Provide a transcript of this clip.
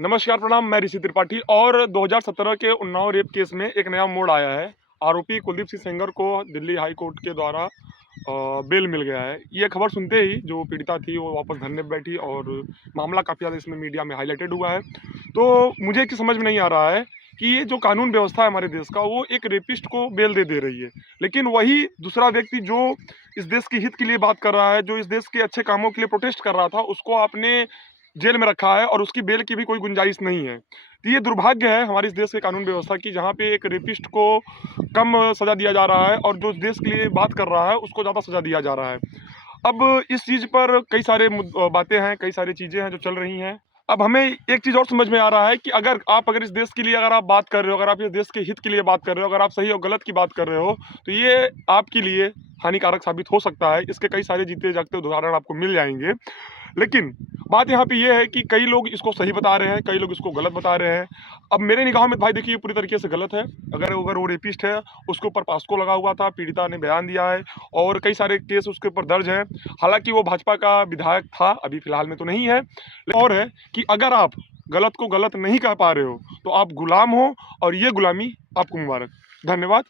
नमस्कार, प्रणाम। मैं ऋषि त्रिपाठी और 2017 के उन्नाव रेप केस में एक नया मोड़ आया है। आरोपी कुलदीप सिंह सेंगर को दिल्ली हाई कोर्ट के द्वारा बेल मिल गया है। ये खबर सुनते ही जो पीड़िता थी वो वापस धरने पे बैठी और मामला काफ़ी ज़्यादा इसमें मीडिया में हाईलाइटेड हुआ है। तो मुझे एक चीज़ समझ में नहीं आ रहा है कि ये जो कानून व्यवस्था है हमारे देश का, वो एक रेपिस्ट को बेल दे रही है। लेकिन वही दूसरा व्यक्ति जो इस देश के हित के लिए बात कर रहा है, जो इस देश के अच्छे कामों के लिए प्रोटेस्ट कर रहा था, उसको आपने जेल में रखा है और उसकी बेल की भी कोई गुंजाइश नहीं है। तो ये दुर्भाग्य है हमारे इस देश के कानून व्यवस्था की, जहाँ पे एक रेपिस्ट को कम सज़ा दिया जा रहा है और जो इस देश के लिए बात कर रहा है उसको ज़्यादा सज़ा दिया जा रहा है। अब इस चीज़ पर कई सारे बातें हैं, कई सारी चीज़ें हैं जो चल रही हैं। अब हमें एक चीज़ और समझ में आ रहा है कि अगर इस देश के लिए अगर आप बात कर रहे हो, अगर आप इस देश के हित के लिए बात कर रहे हो, अगर आप सही और गलत की बात कर रहे हो, तो ये आपके लिए हानिकारक साबित हो सकता है। इसके कई सारे जीते-जागते उदाहरण आपको मिल जाएँगे। लेकिन बात यहाँ पे ये है कि कई लोग इसको सही बता रहे हैं, कई लोग इसको गलत बता रहे हैं। अब मेरे निगाहों में भाई देखिए ये पूरी तरीके से गलत है। अगर अगर वो रेपिस्ट है, उसके ऊपर पास्को लगा हुआ था, पीड़िता ने बयान दिया है और कई सारे केस उसके ऊपर दर्ज हैं। हालाँकि वो भाजपा का विधायक था, अभी फ़िलहाल में तो नहीं है। और है कि अगर आप गलत को गलत नहीं कह पा रहे हो, तो आप गुलाम हो और ये गुलामी आपको मुबारक। धन्यवाद।